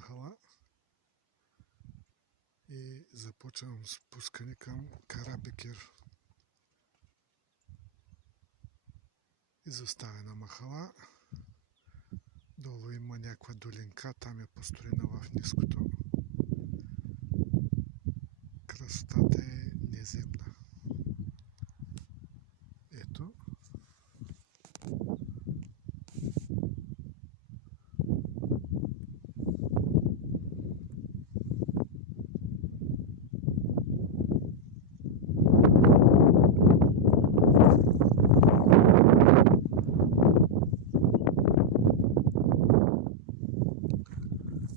махала и започвам спускане към Карабекир. Изоставена махала. Долу има някаква долинка, там е построена в ниското. Красотата е неземна. Ето.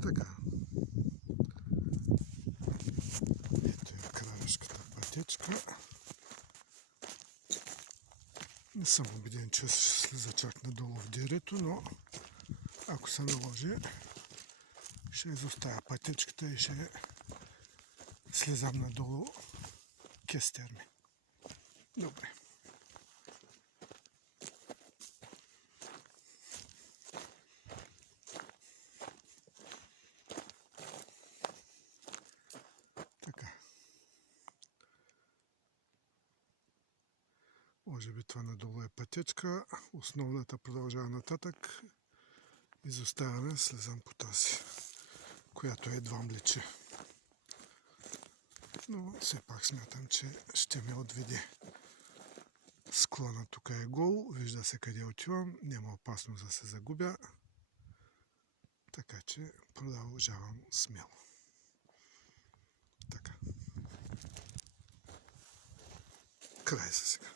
Така. Ето е краешката пътечка. Не съм убеден, че ще слиза чак надолу в дерето, но ако се наложи, ще изоставя пътечката и ще слизам надолу кестер ми. Добре. Така. Може би това надолу е пътечка. Основната продължава нататък. Изоставяме, слизам по тази, която едва млече. Но все пак смятам, че ще ме отведе. Склона тук е гол, вижда се къде отивам, няма опасност да се загубя. Така че продължавам смело. Така. Край за сега.